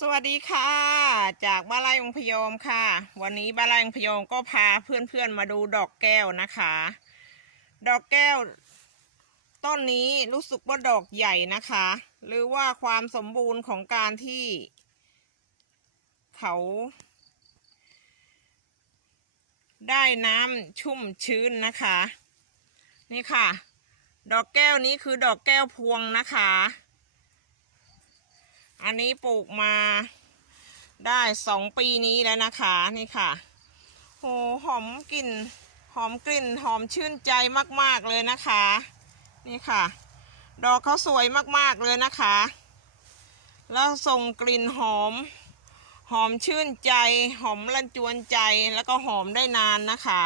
สวัสดีค่ะ จากบ้านไร่องพยอมค่ะ วันนี้บ้านไร่องพยอมก็พาเพื่อนๆมาดูดอกแก้วนะคะ ดอกแก้ว ต้นนี้รู้สึกว่าดอกใหญ่นะคะ หรือว่าความสมบูรณ์ของการที่ เขา ได้น้ำชุ่มชื้นนะคะ นี่ค่ะ ดอกแก้วนี้คือดอกแก้วพวงนะคะ นนี้ปลูกมาได้สองปีนี้แล้วนะคะนี่ค่ะโหหอมกลิ่นหอมกลิ่นหอมชื่นใจมากๆเลยนะคะ นี่ค่ะ ดอกเขาสวยมากๆเลยนะคะ แล้วส่งกลิ่นหอม หอมชื่นใจ หอมรันจวนใจแล้วก็หอมได้นานนะคะ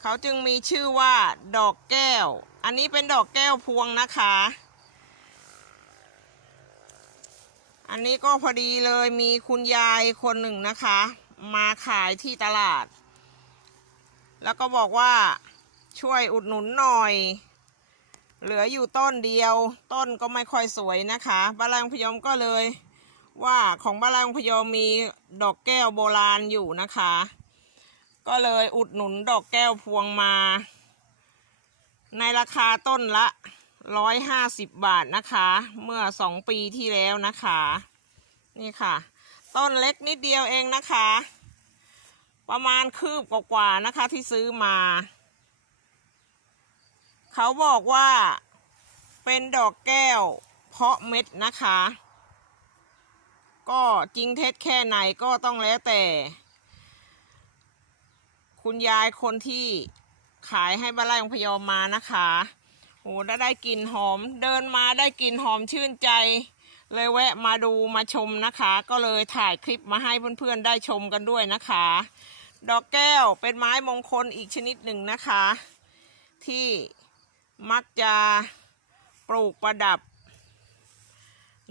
เขาจึงมีชื่อว่าดอกแก้ว อันนี้เป็นดอกแก้วพวงนะคะ อันนี้ก็พอดีเลยมีคุณยายคนหนึ่งนะคะ มาขายที่ตลาด แล้วก็บอกว่าช่วยอุดหนุนหน่อย เหลืออยู่ต้นเดียว ต้นก็ไม่ค่อยสวยนะคะบ้านแรงพยมก็เลย ว่าของบ้านแรงพยมมีดอกแก้วโบราณอยู่นะคะ ก็เลยอุดหนุนดอกแก้วพวงมา ในราคาต้นละ ร้อยห้าสิบบาทนะคะ เมื่อสองปีที่แล้วนะคะ นี่ค่ะ ต้นเล็กนิดเดียวเองนะคะ ประมาณคืบกว่าๆนะคะที่ซื้อมา เขาบอกว่าเป็นดอกแก้วเพาะเม็ดนะคะ ก็จริงเท็จแค่ไหนก็ต้องแล้วแต่ คุณยายคนที่ขายให้บ้านไร่ของพยอมมานะคะ โอ้ได้ได้กลิ่นหอม เดินมาได้กลิ่นหอมชื่นใจ เลยแวะมาดูมาชมนะคะ ก็เลยถ่ายคลิปมาให้เพื่อนๆได้ชมกันด้วยนะคะ ดอกแก้วเป็นไม้มงคลอีกชนิดหนึ่งนะคะ ที่มักจะปลูกประดับ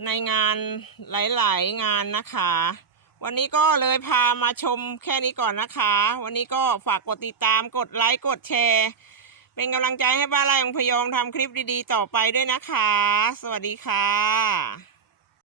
ในงานหลายๆงานนะคะ วันนี้ก็เลยพามาชมแค่นี้ก่อนนะคะ วันนี้ก็ฝากกดติดตามกดไลค์กดแชร์ เป็นกำลังใจให้บ้านไร่ของพยอมทำคลิปดีๆ ต่อไปด้วยนะคะ สวัสดีค่ะ